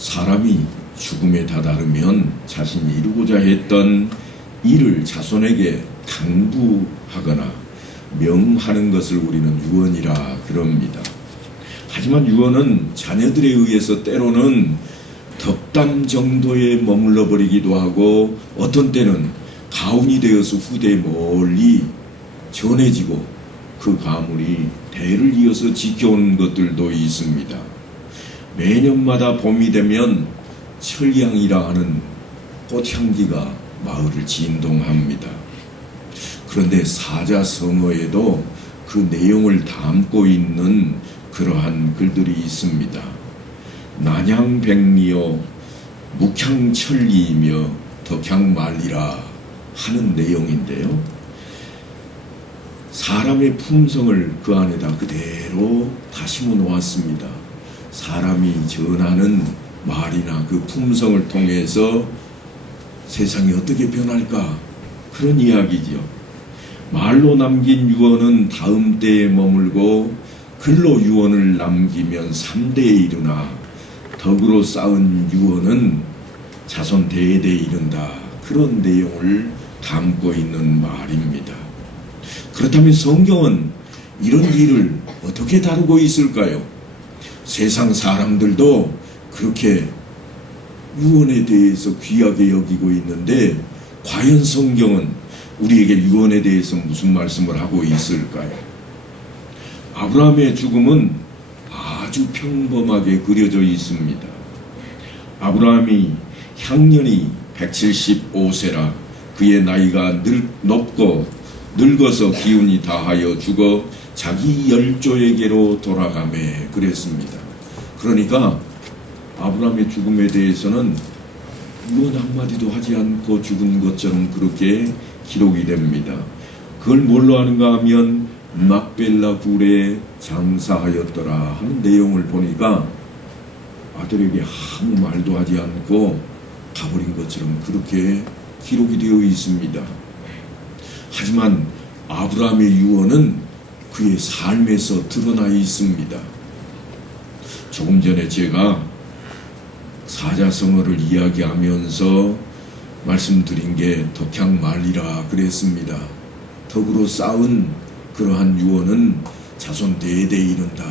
사람이 죽음에 다다르면 자신이 이루고자 했던 일을 자손에게 당부하거나 명하는 것을 우리는 유언이라 그럽니다. 하지만 유언은 자녀들에 의해서 때로는 덕담 정도에 머물러 버리기도 하고 어떤 때는 가훈이 되어서 후대에 멀리 전해지고 그 가문이 대를 이어서 지켜온 것들도 있습니다. 매년마다 봄이 되면 철향이라 하는 꽃향기가 마을을 진동합니다. 그런데 사자성어에도 그 내용을 담고 있는 그러한 글들이 있습니다. 난향백리요 묵향천리이며 덕향말리라 하는 내용인데요. 사람의 품성을 그 안에다 그대로 다심어 놓았습니다. 사람이 전하는 말이나 그 품성을 통해서 세상이 어떻게 변할까, 그런 이야기지요. 말로 남긴 유언은 다음 때에 머물고 글로 유언을 남기면 3대에 이르나 덕으로 쌓은 유언은 자손 대대에 이른다. 그런 내용을 담고 있는 말입니다. 그렇다면 성경은 이런 일을 어떻게 다루고 있을까요? 세상 사람들도 그렇게 유언에 대해서 귀하게 여기고 있는데 과연 성경은 우리에게 유언에 대해서 무슨 말씀을 하고 있을까요? 아브라함의 죽음은 아주 평범하게 그려져 있습니다. 아브라함이 향년이 175세라 그의 나이가 늙어서 기운이 다하여 죽어 자기 열조에게로 돌아가매 그랬습니다. 그러니까 아브라함의 죽음에 대해서는 유언 한마디도 하지 않고 죽은 것처럼 그렇게 기록이 됩니다. 그걸 뭘로 하는가 하면 막벨라 굴에 장사하였더라 하는 내용을 보니까 아들에게 아무 말도 하지 않고 가버린 것처럼 그렇게 기록이 되어 있습니다. 하지만 아브라함의 유언은 그의 삶에서 드러나 있습니다. 조금 전에 제가 사자성어를 이야기하면서 말씀드린 게 덕향말리라 그랬습니다. 덕으로 쌓은 그러한 유언은 자손 대대에 이른다.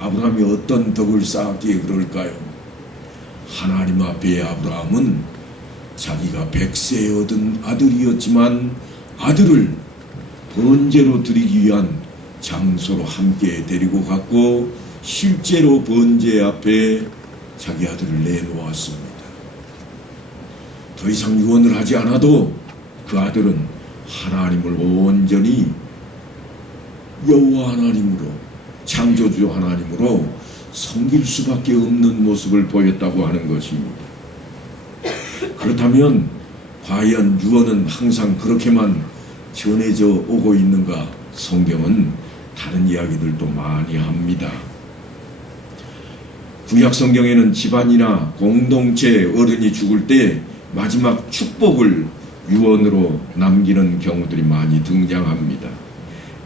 아브라함이 어떤 덕을 쌓았기에 그럴까요? 하나님 앞에 아브라함은 자기가 100세에 얻은 아들이었지만 아들을 번제로 드리기 위한 장소로 함께 데리고 갔고 실제로 번제 앞에 자기 아들을 내놓았습니다. 더 이상 유언을 하지 않아도 그 아들은 하나님을 온전히 여호와 하나님으로, 창조주 하나님으로 섬길 수밖에 없는 모습을 보였다고 하는 것입니다. 그렇다면 과연 유언은 항상 그렇게만 전해져 오고 있는가? 성경은 다른 이야기들도 많이 합니다. 구약 성경에는 집안이나 공동체 어른이 죽을 때 마지막 축복을 유언으로 남기는 경우들이 많이 등장합니다.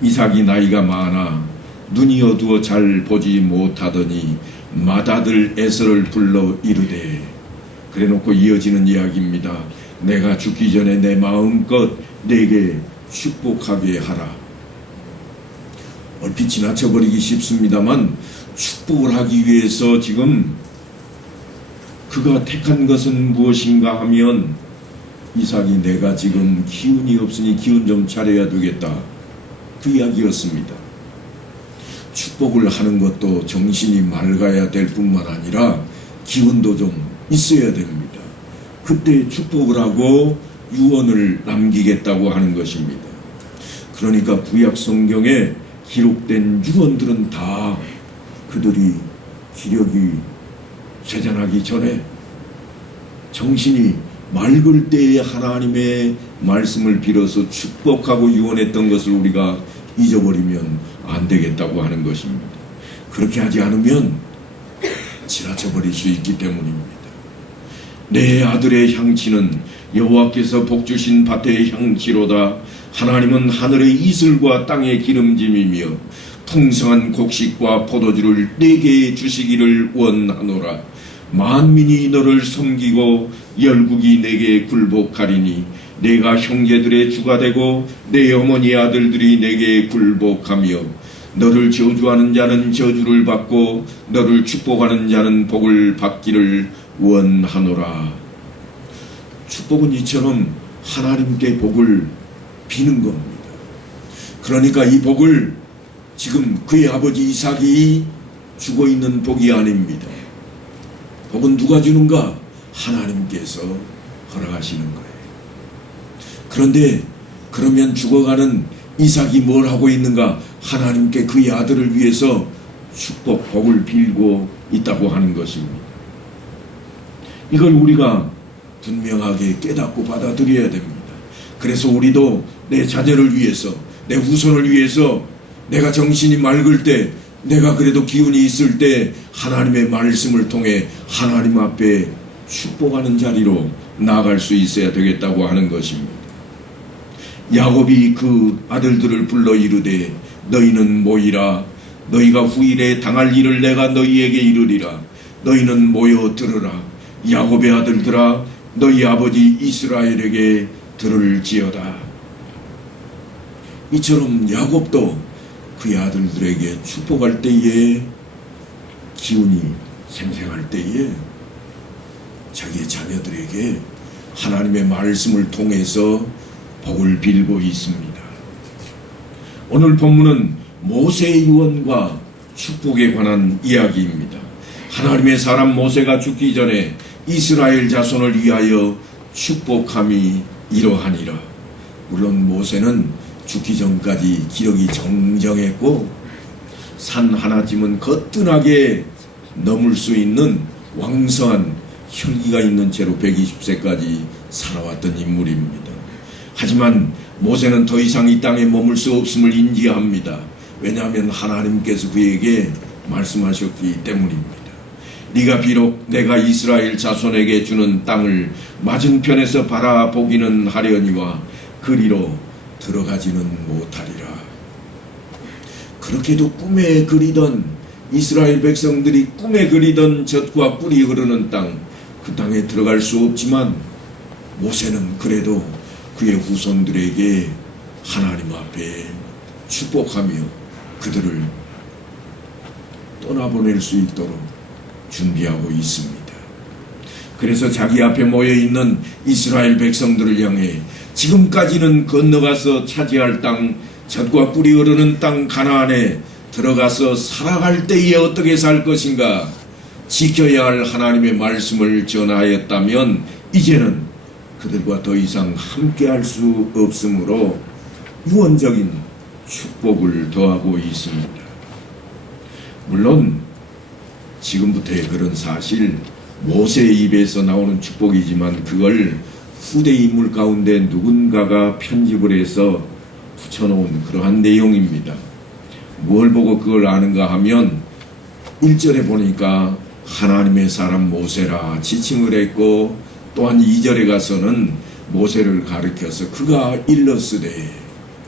이삭이 나이가 많아 눈이 어두워 잘 보지 못하더니 맏아들 에서를 불러 이르되, 그래놓고 이어지는 이야기입니다. 내가 죽기 전에 내 마음껏 내게 축복하게 하라. 얼핏 지나쳐버리기 쉽습니다만 축복을 하기 위해서 지금 그가 택한 것은 무엇인가 하면 이삭이 내가 지금 기운이 없으니 기운 좀 차려야 되겠다, 그 이야기였습니다. 축복을 하는 것도 정신이 맑아야 될 뿐만 아니라 기운도 좀 있어야 됩니다. 그때 축복을 하고 유언을 남기겠다고 하는 것입니다. 그러니까 구약 성경에 기록된 유언들은 다 그들이 기력이 쇠잔하기 전에 정신이 맑을 때에 하나님의 말씀을 빌어서 축복하고 유언했던 것을 우리가 잊어버리면 안 되겠다고 하는 것입니다. 그렇게 하지 않으면 지나쳐버릴 수 있기 때문입니다. 내 아들의 향치는 여호와께서 복주신 밭의 향치로다. 하나님은 하늘의 이슬과 땅의 기름짐이며 풍성한 곡식과 포도주를 내게 주시기를 원하노라. 만민이 너를 섬기고 열국이 내게 굴복하리니 내가 형제들의 주가 되고 내 어머니 아들들이 내게 굴복하며 너를 저주하는 자는 저주를 받고 너를 축복하는 자는 복을 받기를 원하노라. 축복은 이처럼 하나님께 복을 비는 겁니다. 그러니까 이 복을 지금 그의 아버지 이삭이 주고 있는 복이 아닙니다. 복은 누가 주는가? 하나님께서 허락하시는 거예요. 그런데 그러면 죽어가는 이삭이 뭘 하고 있는가? 하나님께 그의 아들을 위해서 축복, 복을 빌고 있다고 하는 것입니다. 이걸 우리가 분명하게 깨닫고 받아들여야 됩니다. 그래서 우리도 내 자녀를 위해서, 내 후손을 위해서 내가 정신이 맑을 때, 내가 그래도 기운이 있을 때 하나님의 말씀을 통해 하나님 앞에 축복하는 자리로 나아갈 수 있어야 되겠다고 하는 것입니다. 야곱이 그 아들들을 불러 이르되 너희는 모이라. 너희가 후일에 당할 일을 내가 너희에게 이르리라. 너희는 모여 들으라. 야곱의 아들들아, 너희 아버지 이스라엘에게 들을지어다. 이처럼 야곱도 그의 아들들에게 축복할 때에, 기운이 생생할 때에 자기의 자녀들에게 하나님의 말씀을 통해서 복을 빌고 있습니다. 오늘 본문은 모세의 유언과 축복에 관한 이야기입니다. 하나님의 사람 모세가 죽기 전에 이스라엘 자손을 위하여 축복함이 이러하니라. 물론 모세는 죽기 전까지 기력이 정정했고 산 하나쯤은 거뜬하게 넘을 수 있는 왕성한 혈기가 있는 채로 120세까지 살아왔던 인물입니다. 하지만 모세는 더 이상 이 땅에 머물 수 없음을 인지합니다. 왜냐하면 하나님께서 그에게 말씀하셨기 때문입니다. 네가 비록 내가 이스라엘 자손에게 주는 땅을 맞은편에서 바라보기는 하려니와 그리로 들어가지는 못하리라. 그렇게도 꿈에 그리던 이스라엘 백성들이 꿈에 그리던 젖과 꿀이 흐르는 땅, 그 땅에 들어갈 수 없지만 모세는 그래도 그의 후손들에게 하나님 앞에 축복하며 그들을 떠나보낼 수 있도록 준비하고 있습니다. 그래서 자기 앞에 모여있는 이스라엘 백성들을 향해 지금까지는 건너가서 차지할 땅, 젖과 꿀이 흐르는 땅 가나안에 들어가서 살아갈 때에 어떻게 살 것인가, 지켜야 할 하나님의 말씀을 전하였다면 이제는 그들과 더 이상 함께할 수 없으므로 유언적인 축복을 더하고 있습니다. 물론 지금부터의 그런 사실, 모세의 입에서 나오는 축복이지만 그걸 후대 인물 가운데 누군가가 편집을 해서 붙여놓은 그러한 내용입니다. 뭘 보고 그걸 아는가 하면 1절에 보니까 하나님의 사람 모세라 지칭을 했고, 또한 2절에 가서는 모세를 가리켜서 그가 일렀으되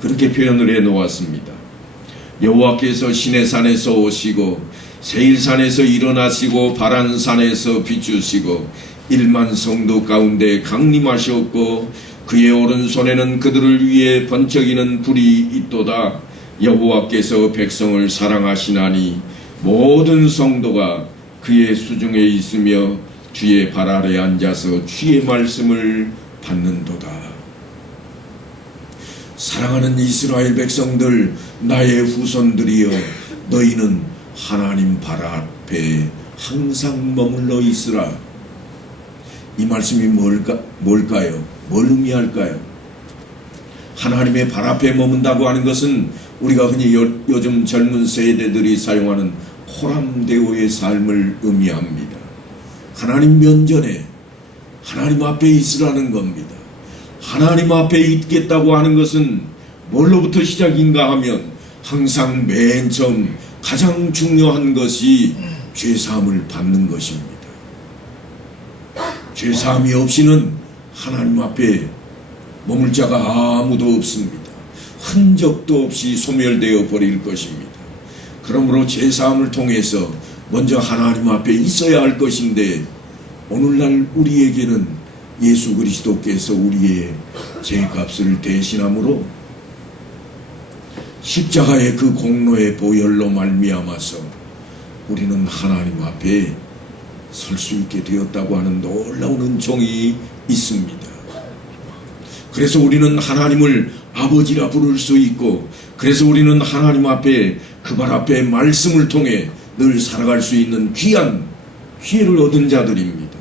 그렇게 표현을 해 놓았습니다. 여호와께서 시내산에서 오시고 세일산에서 일어나시고 바란산에서 비추시고 1만 성도 가운데 강림하셨고 그의 오른손에는 그들을 위해 번쩍이는 불이 있도다. 여호와께서 백성을 사랑하시나니 모든 성도가 그의 수중에 있으며 주의 발 아래 앉아서 주의 말씀을 받는도다. 사랑하는 이스라엘 백성들, 나의 후손들이여, 너희는 하나님 발 앞에 항상 머물러 있으라. 이 말씀이 뭘까요? 뭘 의미할까요? 하나님의 발 앞에 머문다고 하는 것은 우리가 흔히 요즘 젊은 세대들이 사용하는 호람대오의 삶을 의미합니다. 하나님 면전에 하나님 앞에 있으라는 겁니다. 하나님 앞에 있겠다고 하는 것은 뭘로부터 시작인가 하면 항상 맨 처음 가장 중요한 것이 죄사함을 받는 것입니다. 죄사함이 없이는 하나님 앞에 머물 자가 아무도 없습니다. 흔적도 없이 소멸되어 버릴 것입니다. 그러므로 죄사함을 통해서 먼저 하나님 앞에 있어야 할 것인데 오늘날 우리에게는 예수 그리스도께서 우리의 죄값을 대신함으로 십자가의 그 공로의 보혈로 말미암아서 우리는 하나님 앞에 설 수 있게 되었다고 하는 놀라운 은총이 있습니다. 그래서 우리는 하나님을 아버지라 부를 수 있고, 그래서 우리는 하나님 앞에 그 발 앞에 말씀을 통해 늘 살아갈 수 있는 귀한 기회를 얻은 자들입니다.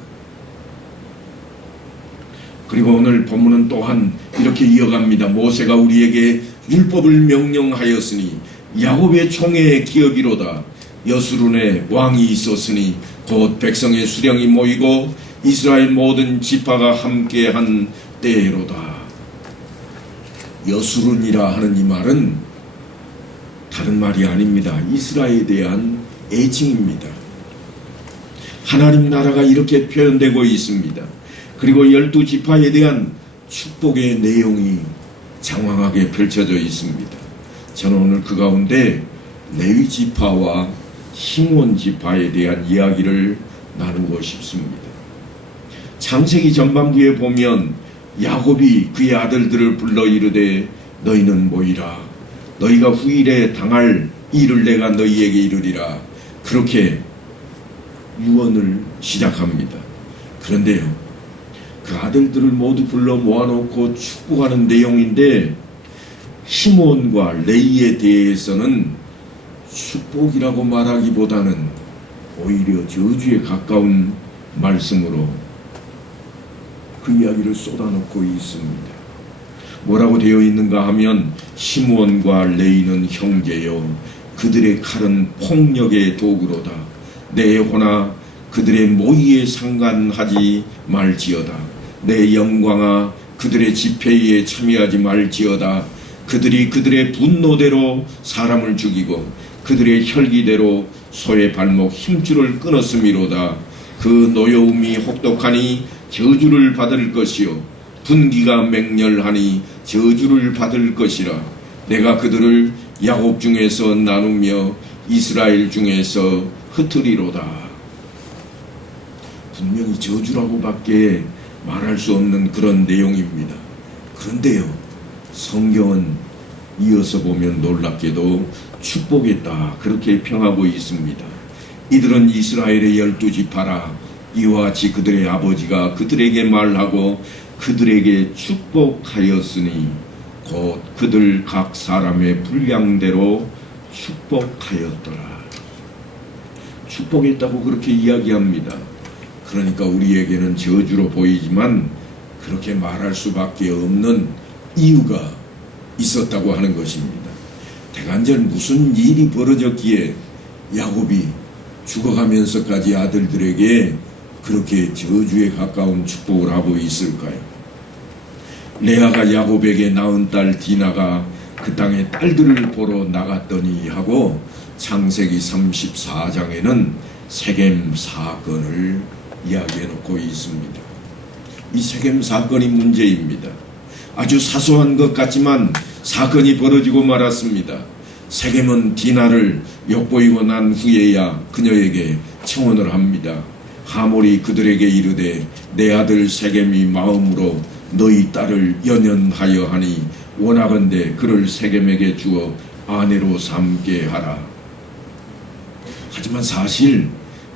그리고 오늘 본문은 또한 이렇게 이어갑니다. 모세가 우리에게 율법을 명령하였으니 야곱의 총회의 기업이로다. 여수론에 왕이 있었으니 곧 백성의 수령이 모이고 이스라엘 모든 지파가 함께한 때로다. 여수론이라 하는 이 말은 다른 말이 아닙니다. 이스라엘에 대한 애칭입니다. 하나님 나라가 이렇게 표현되고 있습니다. 그리고 12지파에 대한 축복의 내용이 장황하게 펼쳐져 있습니다. 저는 오늘 그 가운데 레위지파와 시몬지파에 대한 이야기를 나누고 싶습니다. 창세기 전반부에 보면 야곱이 그의 아들들을 불러 이르되 너희는 모이라. 너희가 후일에 당할 일을 내가 너희에게 이르리라. 그렇게 유언을 시작합니다. 그런데요, 그 아들들을 모두 불러 모아놓고 축복하는 내용인데 시몬과 레위에 대해서는 축복이라고 말하기보다는 오히려 저주에 가까운 말씀으로 그 이야기를 쏟아놓고 있습니다. 뭐라고 되어 있는가 하면 시므온과 레위는 형제요 그들의 칼은 폭력의 도구로다. 내 호나 그들의 모의에 상관하지 말지어다. 내 영광아 그들의 집회에 참여하지 말지어다. 그들이 그들의 분노대로 사람을 죽이고 그들의 혈기대로 소의 발목 힘줄을 끊었음이로다. 그 노여움이 혹독하니 저주를 받을 것이요 분기가 맹렬하니 저주를 받을 것이라. 내가 그들을 야곱 중에서 나누며 이스라엘 중에서 흩으리로다. 분명히 저주라고 밖에 말할 수 없는 그런 내용입니다. 그런데요, 성경은 이어서 보면 놀랍게도 축복했다 그렇게 평하고 있습니다. 이들은 이스라엘의 12지파라. 이와 같이 그들의 아버지가 그들에게 말하고 그들에게 축복하였으니 곧 그들 각 사람의 분량대로 축복하였더라. 축복했다고 그렇게 이야기합니다. 그러니까 우리에게는 저주로 보이지만 그렇게 말할 수밖에 없는 이유가 있었다고 하는 것입니다. 대간절 무슨 일이 벌어졌기에 야곱이 죽어가면서까지 아들들에게 그렇게 저주에 가까운 축복을 하고 있을까요? 레아가 야곱에게 낳은 딸 디나가 그 땅의 딸들을 보러 나갔더니 하고 창세기 34장에는 세겜 사건을 이야기해 놓고 있습니다. 이 세겜 사건이 문제입니다. 아주 사소한 것 같지만 사건이 벌어지고 말았습니다. 세겜은 디나를 엿보이고 난 후에야 그녀에게 청혼을 합니다. 하몰이 그들에게 이르되 내 아들 세겜이 마음으로 너희 딸을 연연하여 하니 원하건대 그를 세겜에게 주어 아내로 삼게 하라. 하지만 사실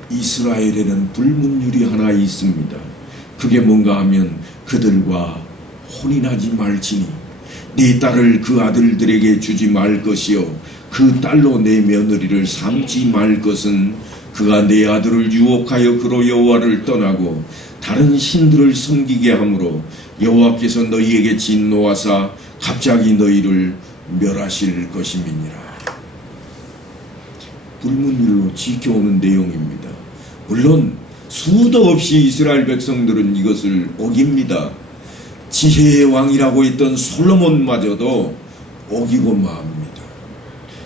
이스라엘에는 불문율이 하나 있습니다. 그게 뭔가 하면 그들과 혼인하지 말지니 네 딸을 그 아들들에게 주지 말 것이요 그 딸로 내 며느리를 삼지 말 것은 그가 내 아들을 유혹하여 그로 여호와를 떠나고 다른 신들을 섬기게 하므로 여호와께서 너희에게 진노하사 갑자기 너희를 멸하실 것임이니라. 불문율로 지켜오는 내용입니다. 물론 수도 없이 이스라엘 백성들은 이것을 어깁니다. 지혜의 왕이라고 했던 솔로몬마저도 어기고 마합니다.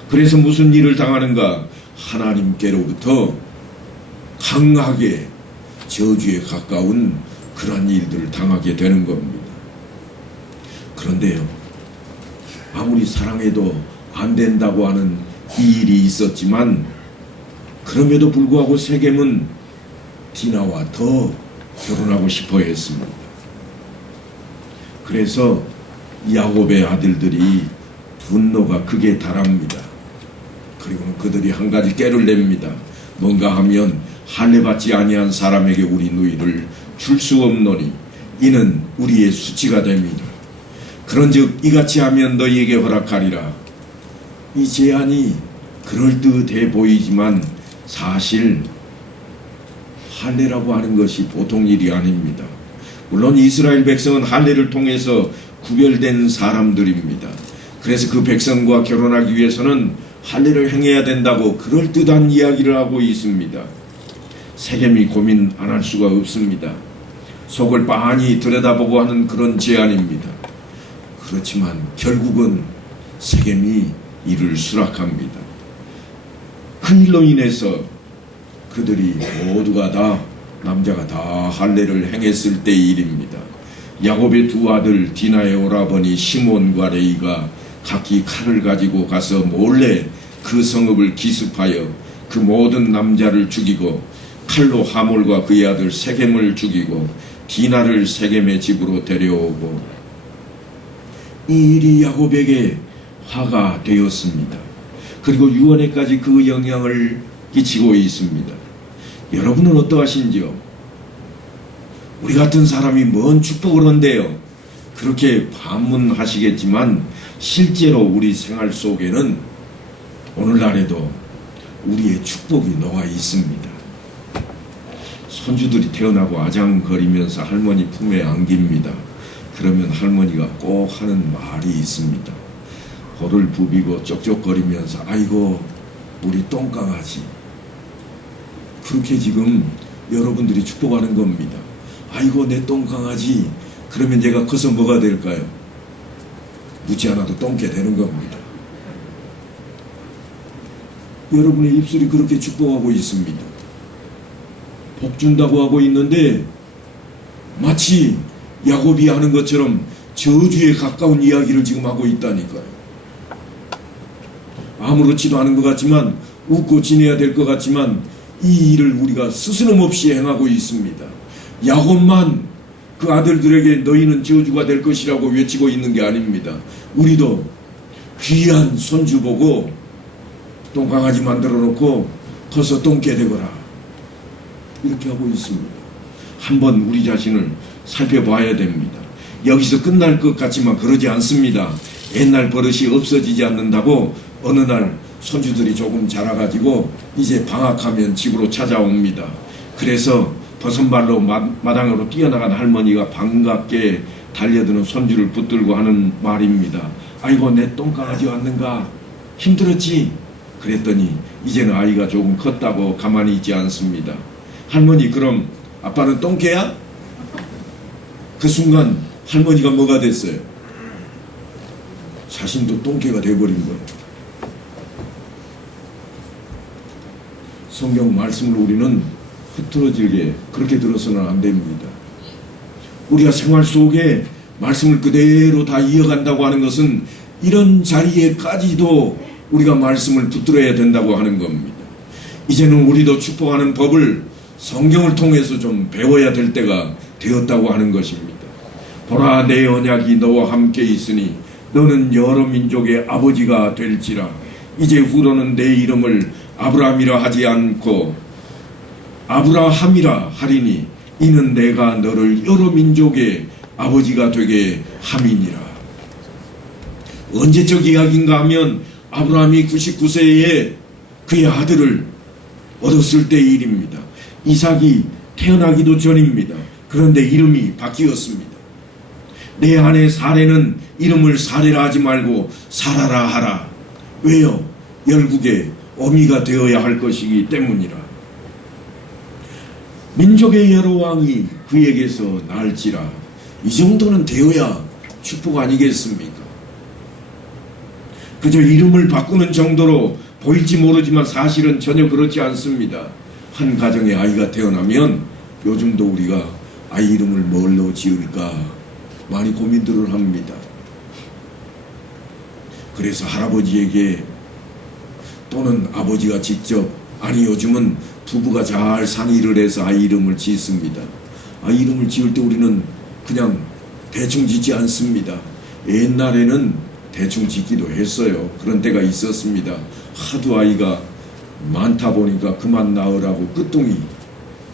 그래서 무슨 일을 당하는가? 하나님께로부터 강하게 저주에 가까운 그러한 일들을 당하게 되는 겁니다. 그런데요, 아무리 사랑해도 안 된다고 하는 이 일이 있었지만 그럼에도 불구하고 세겜은 디나와 더 결혼하고 싶어 했습니다. 그래서 야곱의 아들들이 분노가 극에 달합니다. 그리고는 그들이 한 가지 꾀를 냅니다. 뭔가 하면 할례받지 아니한 사람에게 우리 누이를 줄 수 없노니 이는 우리의 수치가 됩니다. 그런즉 이같이 하면 너희에게 허락하리라. 이 제안이 그럴듯해 보이지만 사실 할례라고 하는 것이 보통 일이 아닙니다. 물론 이스라엘 백성은 할례를 통해서 구별된 사람들입니다. 그래서 그 백성과 결혼하기 위해서는 할례를 행해야 된다고 그럴듯한 이야기를 하고 있습니다. 세겜이 고민 안 할 수가 없습니다. 속을 빤히 들여다보고 하는 그런 제안입니다. 그렇지만 결국은 세겜이 이를 수락합니다. 그 일로 인해서 그들이 모두가 다 남자가 다 할례를 행했을 때의 일입니다. 야곱의 두 아들 디나의 오라버니 시몬과 레이가 각기 칼을 가지고 가서 몰래 그 성읍을 기습하여 그 모든 남자를 죽이고 칼로 하몰과 그의 아들 세겜을 죽이고 디나를 세겜의 집으로 데려오고 이 일이 야곱에게 화가 되었습니다. 그리고 유언에까지 그 영향을 끼치고 있습니다. 여러분은 어떠하신지요? 우리 같은 사람이 뭔 축복을 한대요? 그렇게 반문하시겠지만 실제로 우리 생활 속에는 오늘날에도 우리의 축복이 녹아 있습니다. 손주들이 태어나고 아장거리면서 할머니 품에 안깁니다. 그러면 할머니가 꼭 하는 말이 있습니다. 볼을 부비고 쩍쩍거리면서 아이고 우리 똥강아지. 그렇게 지금 여러분들이 축복하는 겁니다. 아이고 내 똥강아지. 그러면 얘가 커서 뭐가 될까요? 묻지 않아도 똥개 되는 겁니다. 여러분의 입술이 그렇게 축복하고 있습니다. 복 준다고 하고 있는데 마치 야곱이 하는 것처럼 저주에 가까운 이야기를 지금 하고 있다니까요. 아무렇지도 않은 것 같지만 웃고 지내야 될 것 같지만 이 일을 우리가 스스럼없이 행하고 있습니다. 야곱만 그 아들들에게 너희는 저주가 될 것이라고 외치고 있는 게 아닙니다. 우리도 귀한 손주 보고 똥강아지 만들어 놓고 커서 똥개 되거라 이렇게 하고 있습니다. 한번 우리 자신을 살펴봐야 됩니다. 여기서 끝날 것 같지만 그러지 않습니다. 옛날 버릇이 없어지지 않는다고 어느 날 손주들이 조금 자라가지고 이제 방학하면 집으로 찾아옵니다. 그래서 버선발로 마당으로 뛰어나간 할머니가 반갑게 달려드는 손주를 붙들고 하는 말입니다. 아이고 내 똥강아지 왔는가? 힘들었지? 그랬더니 이제는 아이가 조금 컸다고 가만히 있지 않습니다. 할머니 그럼 아빠는 똥개야? 그 순간 할머니가 뭐가 됐어요? 자신도 똥개가 돼버린 거예요. 성경 말씀을 우리는 흐트러지게 그렇게 들어서는 안 됩니다. 우리가 생활 속에 말씀을 그대로 다 이어간다고 하는 것은 이런 자리에까지도 우리가 말씀을 붙들어야 된다고 하는 겁니다. 이제는 우리도 축복하는 법을 성경을 통해서 좀 배워야 될 때가 되었다고 하는 것입니다. 보라 내 언약이 너와 함께 있으니 너는 여러 민족의 아버지가 될지라. 이제 후로는 내 이름을 아브라함이라 하지 않고 아브라함이라 하리니 이는 내가 너를 여러 민족의 아버지가 되게 함이니라. 언제적 이야기인가 하면 아브라함이 99세에 그의 아들을 얻었을 때의 일입니다. 이삭이 태어나기도 전입니다. 그런데 이름이 바뀌었습니다. 내 아내 사레는 이름을 사레라 하지 말고 사라라 하라. 왜요? 열국의 어미가 되어야 할 것이기 때문이라. 민족의 여러 왕이 그에게서 날지라. 이 정도는 되어야 축복 아니겠습니까? 그저 이름을 바꾸는 정도로 보일지 모르지만 사실은 전혀 그렇지 않습니다. 한 가정에 아이가 태어나면 요즘도 우리가 아이 이름을 뭘로 지을까 많이 고민들을 합니다. 그래서 할아버지에게 또는 아버지가 직접 아니, 요즘은 부부가 잘 상의를 해서 아이 이름을 짓습니다. 아이 이름을 지을 때 우리는 그냥 대충 짓지 않습니다. 옛날에는 대충 짓기도 했어요. 그런 때가 있었습니다. 하도 아이가 많다 보니까 그만 낳으라고 끝둥이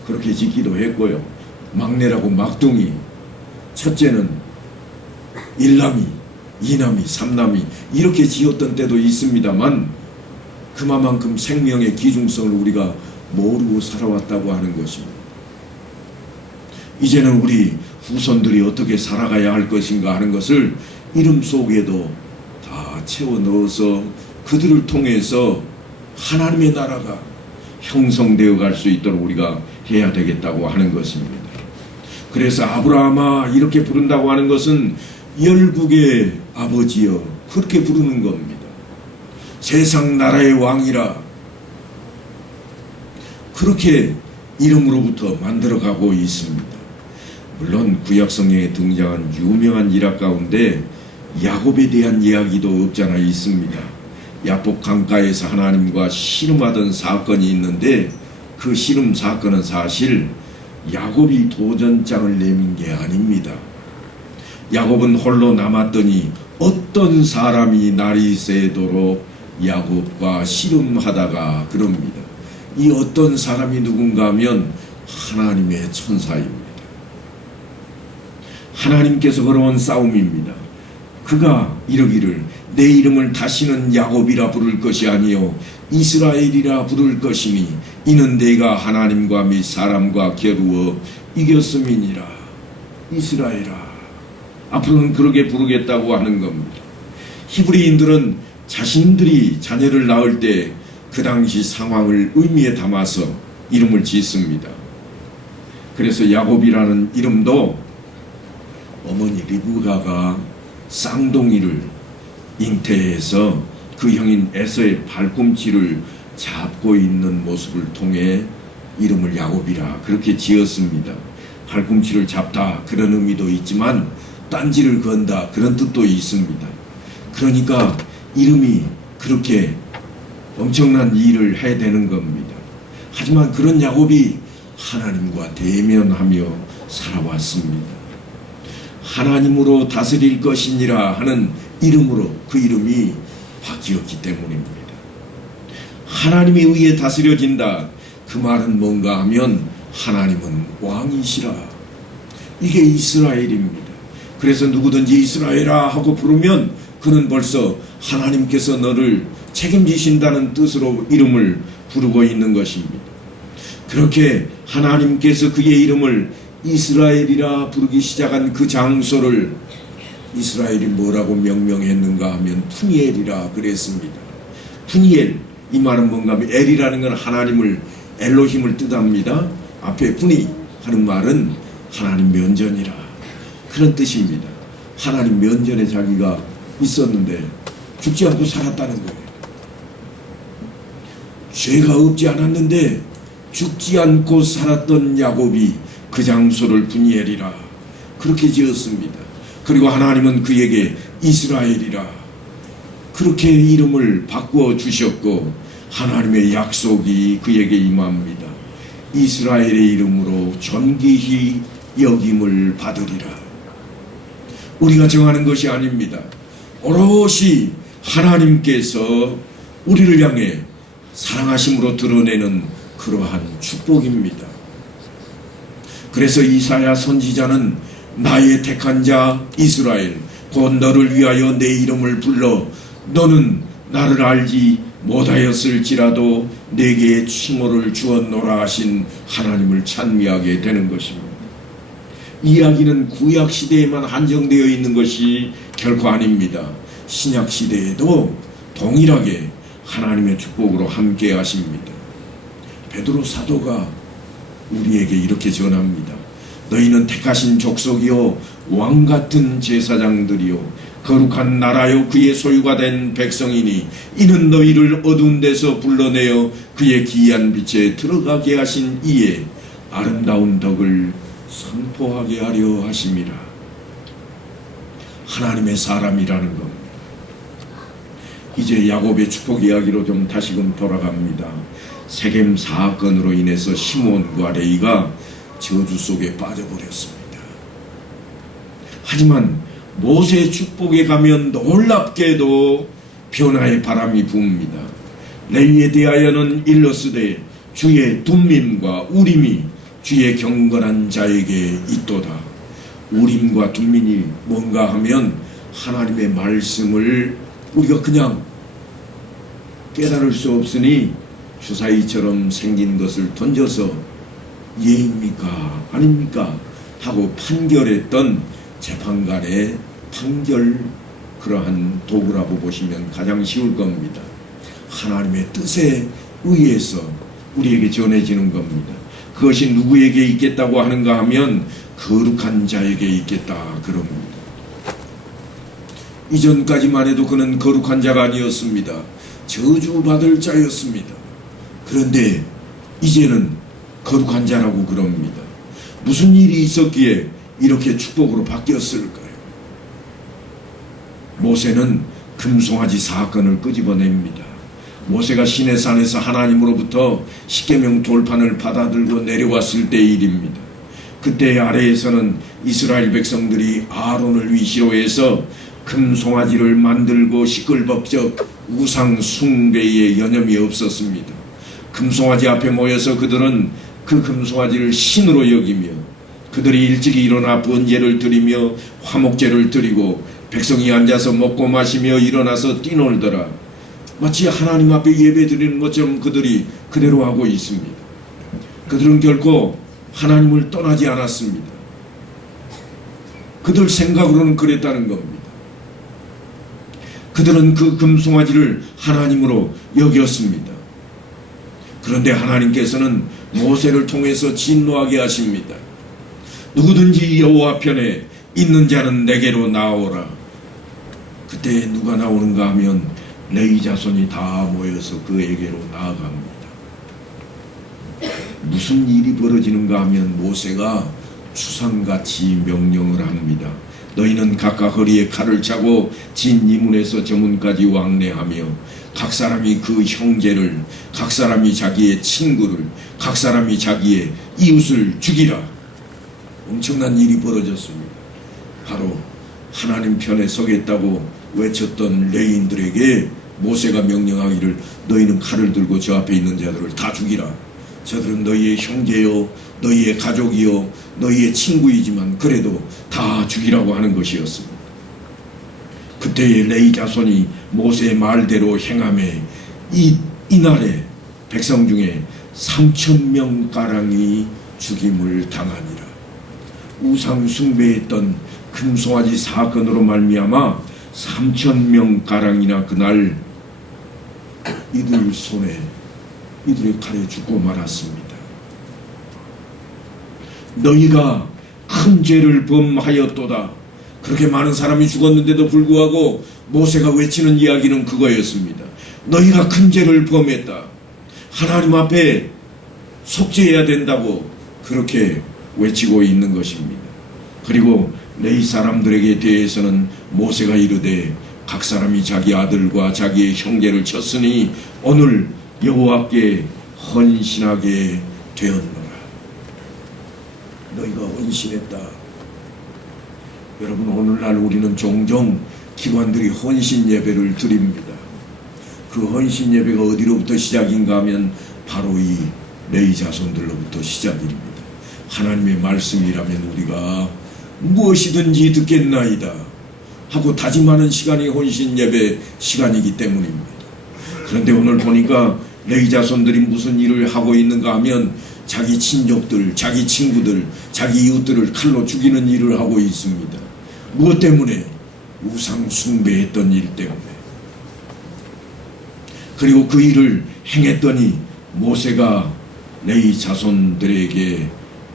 그렇게 짓기도 했고요. 막내라고 막둥이, 첫째는 일남이, 이남이, 삼남이 이렇게 지었던 때도 있습니다만 그만큼 생명의 귀중성을 우리가 모르고 살아왔다고 하는 것입니다. 이제는 우리 후손들이 어떻게 살아가야 할 것인가 하는 것을 이름 속에도 다 채워 넣어서 그들을 통해서 하나님의 나라가 형성되어 갈 수 있도록 우리가 해야 되겠다고 하는 것입니다. 그래서 아브라함아 이렇게 부른다고 하는 것은 열국의 아버지여 그렇게 부르는 겁니다. 세상 나라의 왕이라 그렇게 이름으로부터 만들어가고 있습니다. 물론 구약 성경에 등장한 유명한 일화 가운데 야곱에 대한 이야기도 없잖아 있습니다. 야복 강가에서 하나님과 씨름하던 사건이 있는데 그 씨름 사건은 사실 야곱이 도전장을 내민 게 아닙니다. 야곱은 홀로 남았더니 어떤 사람이 날이 새도록 야곱과 씨름하다가 그럽니다. 이 어떤 사람이 누군가 하면 하나님의 천사입니다. 하나님께서 걸어온 싸움입니다. 그가 이르기를 내 이름을 다시는 야곱이라 부를 것이 아니요 이스라엘이라 부를 것이니 이는 내가 하나님과 및 사람과 겨루어 이겼음이니라. 이스라엘아 앞으로는 그렇게 부르겠다고 하는 겁니다. 히브리인들은 자신들이 자녀를 낳을 때 그 당시 상황을 의미에 담아서 이름을 짓습니다. 그래서 야곱이라는 이름도 어머니 리브가가 쌍둥이를 잉태해서 그 형인 에서의 발꿈치를 잡고 있는 모습을 통해 이름을 야곱이라 그렇게 지었습니다. 발꿈치를 잡다 그런 의미도 있지만 딴지를 건다 그런 뜻도 있습니다. 그러니까 이름이 그렇게 엄청난 일을 해야 되는 겁니다. 하지만 그런 야곱이 하나님과 대면하며 살아왔습니다. 하나님으로 다스릴 것이니라 하는 이름으로 그 이름이 바뀌었기 때문입니다. 하나님에 의해 다스려진다. 그 말은 뭔가 하면 하나님은 왕이시라. 이게 이스라엘입니다. 그래서 누구든지 이스라엘아 하고 부르면 그는 벌써 하나님께서 너를 책임지신다는 뜻으로 이름을 부르고 있는 것입니다. 그렇게 하나님께서 그의 이름을 이스라엘이라 부르기 시작한 그 장소를 이스라엘이 뭐라고 명명했는가 하면 푸니엘이라 그랬습니다. 푸니엘 이 말은 뭔가 하면 엘이라는 건 하나님을 엘로힘을 뜻합니다. 앞에 푸니 하는 말은 하나님 면전이라 그런 뜻입니다. 하나님 면전에 자기가 있었는데 죽지 않고 살았다는 거예요. 죄가 없지 않았는데 죽지 않고 살았던 야곱이 그 장소를 푸니엘이라 그렇게 지었습니다. 그리고 하나님은 그에게 이스라엘이라 그렇게 이름을 바꾸어 주셨고 하나님의 약속이 그에게 임합니다. 이스라엘의 이름으로 존귀히 여김을 받으리라. 우리가 정하는 것이 아닙니다. 오롯이 하나님께서 우리를 향해 사랑하심으로 드러내는 그러한 축복입니다. 그래서 이사야 선지자는 나의 택한 자 이스라엘 곧 너를 위하여 내 이름을 불러 너는 나를 알지 못하였을지라도 내게 칭호를 주었노라 하신 하나님을 찬미하게 되는 것입니다. 이야기는 구약시대에만 한정되어 있는 것이 결코 아닙니다. 신약시대에도 동일하게 하나님의 축복으로 함께 하십니다. 베드로 사도가 우리에게 이렇게 전합니다. 너희는 택하신 족속이요 왕같은 제사장들이요 거룩한 나라요 그의 소유가 된 백성이니 이는 너희를 어두운 데서 불러내어 그의 기이한 빛에 들어가게 하신 이의 아름다운 덕을 선포하게 하려 하심이라. 하나님의 사람이라는 겁니다. 이제 야곱의 축복 이야기로 좀 다시금 돌아갑니다. 세겜 사건으로 인해서 시몬과 레이가 저주 속에 빠져버렸습니다. 하지만 모세의 축복에 가면 놀랍게도 변화의 바람이 부웁니다. 레위에 대하여는 일러스되 주의 둠밈과 우림이 주의 경건한 자에게 있도다. 우림과 둠밈이 뭔가 하면 하나님의 말씀을 우리가 그냥 깨달을 수 없으니 주사위처럼 생긴 것을 던져서 예입니까 아닙니까 하고 판결했던 재판관의 판결 그러한 도구라고 보시면 가장 쉬울 겁니다. 하나님의 뜻에 의해서 우리에게 전해지는 겁니다. 그것이 누구에게 있겠다고 하는가 하면 거룩한 자에게 있겠다 그럽니다. 이전까지만 해도 그는 거룩한 자가 아니었습니다. 저주받을 자였습니다. 그런데 이제는 거룩한 자라고 그럽니다. 무슨 일이 있었기에 이렇게 축복으로 바뀌었을까요? 모세는 금송아지 사건을 끄집어냅니다. 모세가 시내산에서 하나님으로부터 십계명 돌판을 받아들고 내려왔을 때의 일입니다. 그때 아래에서는 이스라엘 백성들이 아론을 위시로 해서 금송아지를 만들고 시끌벅적 우상 숭배에 여념이 없었습니다. 금송아지 앞에 모여서 그들은 그 금송아지를 신으로 여기며 그들이 일찍이 일어나 번제를 드리며 화목제를 드리고 백성이 앉아서 먹고 마시며 일어나서 뛰놀더라. 마치 하나님 앞에 예배 드리는 것처럼 그들이 그대로 하고 있습니다. 그들은 결코 하나님을 떠나지 않았습니다. 그들 생각으로는 그랬다는 겁니다. 그들은 그 금송아지를 하나님으로 여겼습니다. 그런데 하나님께서는 모세를 통해서 진노하게 하십니다. 누구든지 여호와 편에 있는 자는 내게로 나오라. 그때 누가 나오는가 하면 레위 자손이 다 모여서 그에게로 나아갑니다. 무슨 일이 벌어지는가 하면 모세가 추상같이 명령을 합니다. 너희는 각각 허리에 칼을 차고 진 이문에서 저문까지 왕래하며 각 사람이 그 형제를, 각 사람이 자기의 친구를, 각 사람이 자기의 이웃을 죽이라. 엄청난 일이 벌어졌습니다. 바로 하나님 편에 서겠다고 외쳤던 레위인들에게 모세가 명령하기를 너희는 칼을 들고 저 앞에 있는 자들을 다 죽이라. 저들은 너희의 형제요, 너희의 가족이요, 너희의 친구이지만 그래도 다 죽이라고 하는 것이었습니다. 그때의 레위 자손이 모세의 말대로 행함에 이날에 백성 중에 3,000명가량이 죽임을 당하니라. 우상 숭배했던 금송아지 사건으로 말미암아 3,000명가량이나 그날 이들 손에 이들의 칼에 죽고 말았습니다. 너희가 큰 죄를 범하였도다. 그렇게 많은 사람이 죽었는데도 불구하고 모세가 외치는 이야기는 그거였습니다. 너희가 큰 죄를 범했다. 하나님 앞에 속죄해야 된다고 그렇게 외치고 있는 것입니다. 그리고 레위 사람들에게 대해서는 모세가 이르되 각 사람이 자기 아들과 자기의 형제를 쳤으니 오늘 여호와께 헌신하게 되었노라. 너희가 헌신했다. 여러분, 오늘날 우리는 종종 기관들이 헌신 예배를 드립니다. 그 헌신 예배가 어디로부터 시작인가 하면 바로 이 레위 자손들로부터 시작입니다. 하나님의 말씀이라면 우리가 무엇이든지 듣겠나이다 하고 다짐하는 시간이 헌신 예배 시간이기 때문입니다. 그런데 오늘 보니까 레위 자손들이 무슨 일을 하고 있는가 하면 자기 친족들, 자기 친구들, 자기 이웃들을 칼로 죽이는 일을 하고 있습니다. 무엇 때문에? 우상 숭배했던 일 때문에. 그리고 그 일을 행했더니 모세가 레위 자손들에게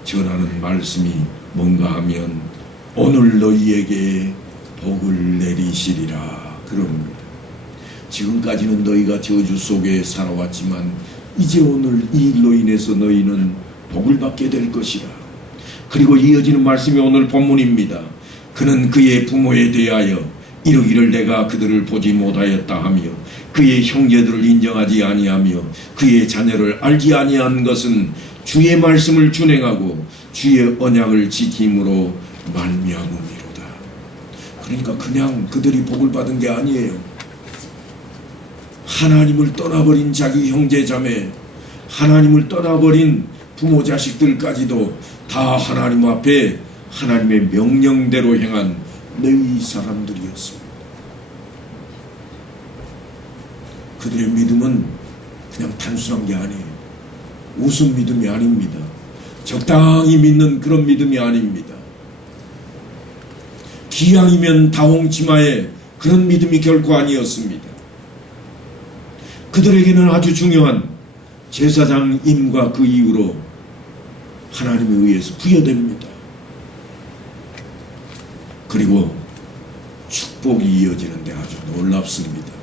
전하는 말씀이 뭔가 하면 오늘 너희에게 복을 내리시리라 그럽니다. 지금까지는 너희가 저주 속에 살아왔지만 이제 오늘 이 일로 인해서 너희는 복을 받게 될 것이라. 그리고 이어지는 말씀이 오늘 본문입니다. 그는 그의 부모에 대하여 이르기를 내가 그들을 보지 못하였다 하며 그의 형제들을 인정하지 아니하며 그의 자녀를 알지 아니한 것은 주의 말씀을 준행하고 주의 언약을 지킴으로 말미암음이로다. 그러니까 그냥 그들이 복을 받은 게 아니에요. 하나님을 떠나버린 자기 형제 자매, 하나님을 떠나버린 부모 자식들까지도 다 하나님 앞에 하나님의 명령대로 행한 레위 사람들이었습니다. 그들의 믿음은 그냥 단순한 게 아니에요. 우스운 믿음이 아닙니다. 적당히 믿는 그런 믿음이 아닙니다. 기왕이면 다홍치마의 그런 믿음이 결코 아니었습니다. 그들에게는 아주 중요한 제사장 임과 그 이후로 하나님에 의해서 부여됩니다. 그리고 축복이 이어지는데 아주 놀랍습니다.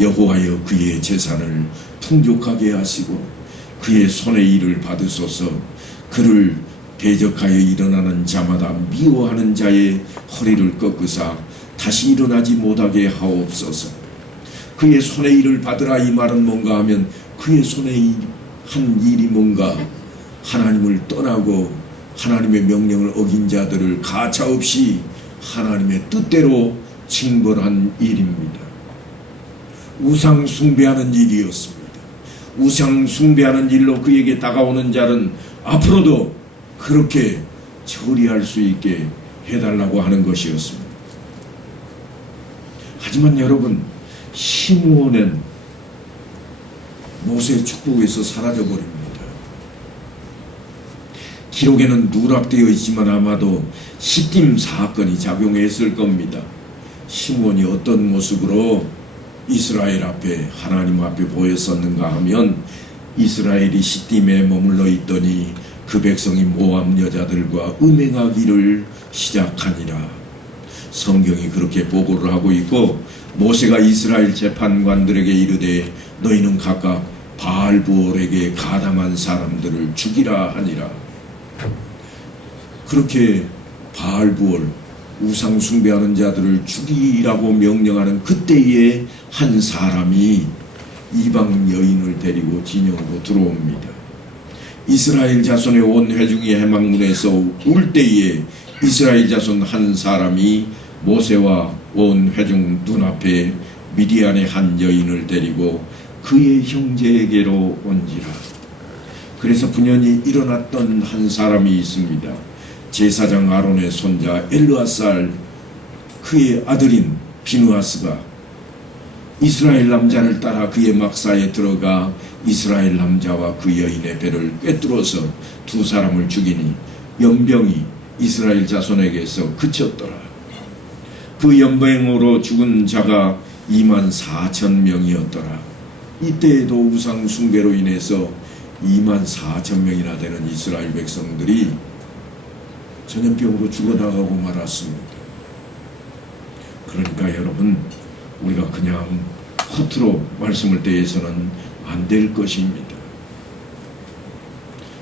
여호와여 그의 재산을 풍족하게 하시고 그의 손의 일을 받으소서. 그를 대적하여 일어나는 자마다 미워하는 자의 허리를 꺾으사 다시 일어나지 못하게 하옵소서. 그의 손의 일을 받으라 이 말은 뭔가 하면 그의 손에 한 일이 뭔가 하나님을 떠나고 하나님의 명령을 어긴 자들을 가차없이 하나님의 뜻대로 징벌한 일입니다. 우상 숭배하는 일이었습니다. 우상 숭배하는 일로 그에게 다가오는 자는 앞으로도 그렇게 처리할 수 있게 해달라고 하는 것이었습니다. 하지만 여러분, 시므온은 모세의 축복에서 사라져버립니다. 기록에는 누락되어 있지만 아마도 시딤 사건이 작용했을 겁니다. 시므온이 어떤 모습으로 이스라엘 앞에 하나님 앞에 보였었는가 하면 이스라엘이 시딤에 머물러 있더니 그 백성이 모압 여자들과 음행하기를 시작하니라. 성경이 그렇게 보고를 하고 있고 모세가 이스라엘 재판관들에게 이르되 너희는 각각 바알부올에게 가담한 사람들을 죽이라 하니라. 그렇게 바알부올 우상 숭배하는 자들을 죽이라고 명령하는 그때에 한 사람이 이방 여인을 데리고 진영으로 들어옵니다. 이스라엘 자손의 온 회중이 해망문에서 울 때에 이스라엘 자손 한 사람이 모세와 온 회중 눈앞에 미디안의 한 여인을 데리고 그의 형제에게로 온지라. 그래서 분연히 일어났던 한 사람이 있습니다. 제사장 아론의 손자 엘르아살 그의 아들인 비느하스가 이스라엘 남자를 따라 그의 막사에 들어가 이스라엘 남자와 그 여인의 배를 꿰뚫어서 두 사람을 죽이니 연병이 이스라엘 자손에게서 그쳤더라. 그 연병으로 죽은 자가 24,000명이었더라. 이때에도 우상 숭배로 인해서 24,000명이나 되는 이스라엘 백성들이 전염병으로 죽어나가고 말았습니다. 그러니까 여러분, 우리가 그냥 허투루 말씀을 대해서는 안 될 것입니다.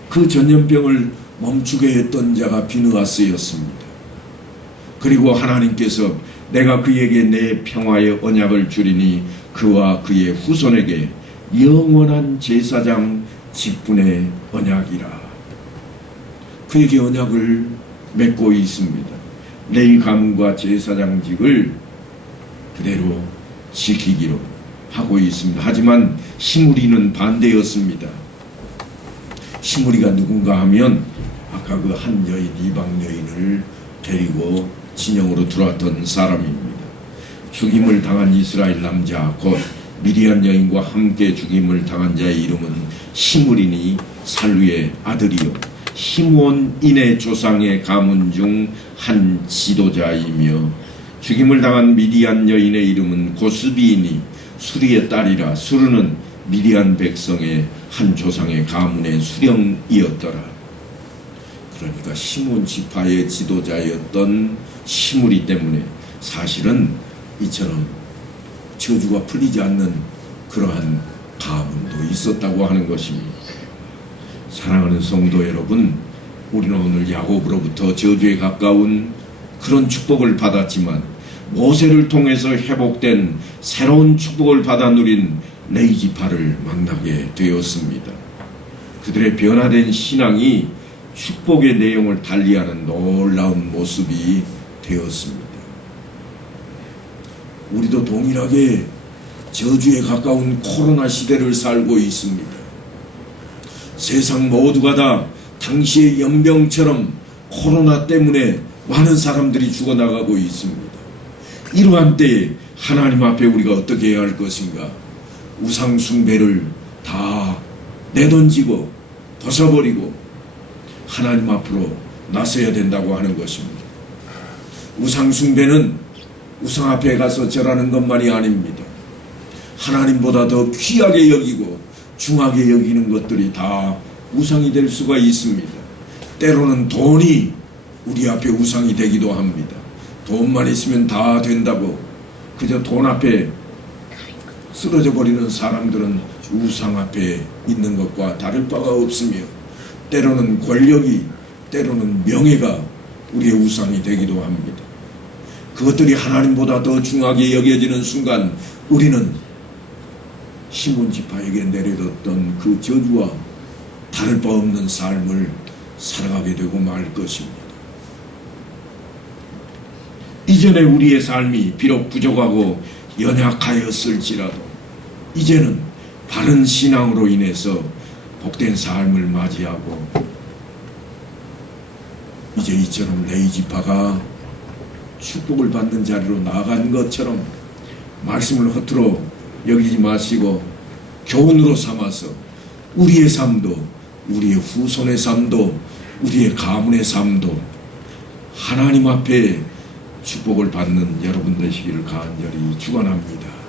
그 전염병을 멈추게 했던 자가 비느하스였습니다. 그리고 하나님께서 내가 그에게 내 평화의 언약을 주리니 그와 그의 후손에게 영원한 제사장 직분의 언약이라. 그에게 언약을 맺고 있습니다. 레위 가문과 제사장직을 그대로 지키기로 하고 있습니다. 하지만 시므리는 반대였습니다. 시므리가 누군가 하면 아까 그 한 여인, 이방 여인을 데리고 진영으로 들어왔던 사람입니다. 죽임을 당한 이스라엘 남자 곧 미디안 여인과 함께 죽임을 당한 자의 이름은 시므리니 살루의 아들이요 시므온인의 조상의 가문 중 한 지도자이며 죽임을 당한 미디안 여인의 이름은 고스비이니 수리의 딸이라. 수르는 미디안 백성의 한 조상의 가문의 수령이었더라. 그러니까 시므온 지파의 지도자였던 시므리 때문에 사실은 이처럼 저주가 풀리지 않는 그러한 가문도 있었다고 하는 것입니다. 사랑하는 성도 여러분, 우리는 오늘 야곱으로부터 저주에 가까운 그런 축복을 받았지만 모세를 통해서 회복된 새로운 축복을 받아 누린 레이지파를 만나게 되었습니다. 그들의 변화된 신앙이 축복의 내용을 달리하는 놀라운 모습이 되었습니다. 우리도 동일하게 저주에 가까운 코로나 시대를 살고 있습니다. 세상 모두가 다 당시의 연병처럼 코로나 때문에 많은 사람들이 죽어나가고 있습니다. 이러한 때에 하나님 앞에 우리가 어떻게 해야 할 것인가? 우상 숭배를 다 내던지고 벗어버리고 하나님 앞으로 나서야 된다고 하는 것입니다. 우상 숭배는 우상 앞에 가서 절하는 것만이 아닙니다. 하나님보다 더 귀하게 여기고 중하게 여기는 것들이 다 우상이 될 수가 있습니다. 때로는 돈이 우리 앞에 우상이 되기도 합니다. 돈만 있으면 다 된다고 그저 돈 앞에 쓰러져 버리는 사람들은 우상 앞에 있는 것과 다를 바가 없으며, 때로는 권력이, 때로는 명예가 우리의 우상이 되기도 합니다. 그것들이 하나님보다 더 중하게 여겨지는 순간 우리는 시몬 지파에게 내려졌던 그 저주와 다를 바 없는 삶을 살아가게 되고 말 것입니다. 이전에 우리의 삶이 비록 부족하고 연약하였을지라도 이제는 바른 신앙으로 인해서 복된 삶을 맞이하고 이제 이처럼 레이지파가 축복을 받는 자리로 나아간 것처럼 말씀을 허투루 여기지 마시고 교훈으로 삼아서 우리의 삶도, 우리의 후손의 삶도, 우리의 가문의 삶도 하나님 앞에 축복을 받는 여러분 되시기를 간절히 축원합니다.